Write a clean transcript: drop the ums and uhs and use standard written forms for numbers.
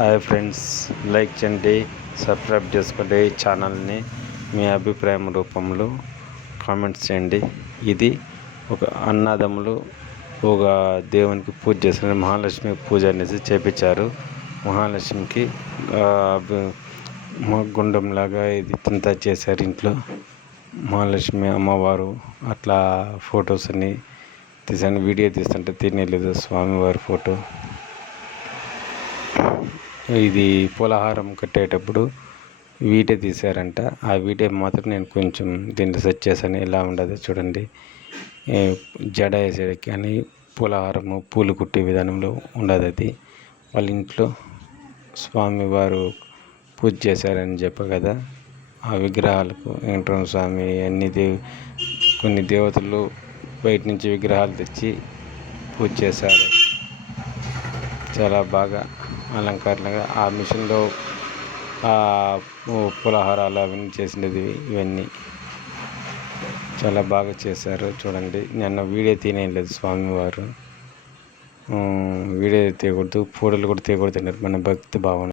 Hi friends, like చేయండి, subscribe చేసుకోండి ఛానల్ని. మీ అభిప్రాయం రూపంలో కామెంట్స్ చేయండి. ఇది ఒక అన్నదమ్ములు ఒక దేవునికి పూజ చేసిన మహాలక్ష్మి పూజ అనేసి చేపించారు. మహాలక్ష్మికి గుండంలాగా ఇది ఇంత చేశారు. ఇంట్లో మహాలక్ష్మి అమ్మవారు అట్లా ఫొటోస్ అన్ని తీసాను. వీడియో తీస్తుంటే తినేలేదు స్వామివారి ఫోటో. ఇది పూలహారం కట్టేటప్పుడు వీడియో తీశారంట. ఆ వీడియో మాత్రం నేను కొంచెం దీన్ని సెర్చ్ చేశాను. ఎలా ఉండదు చూడండి. జడ వేసేది కానీ పూలహారము పూలు కుట్టే విధానంలో ఉండదు. అది వాళ్ళ ఇంట్లో స్వామివారు పూజ చేశారని చెప్ప కదా. ఆ విగ్రహాలకు వెంకటరమణ స్వామి కొన్ని దేవతలు బయట నుంచి విగ్రహాలు తెచ్చి పూజ చేశారు. చాలా బాగా అలంకరణగా ఆ మిషన్లో పులహారాలు అవన్నీ చేసినది. ఇవన్నీ చాలా బాగా చేశారు. చూడండి, నిన్న వీడియో తీయలేదు స్వామివారు. వీడియో తీయకూడదు, ఫోటోలు కూడా తీయకూడదు అన్నారు. మన భక్తి భావన.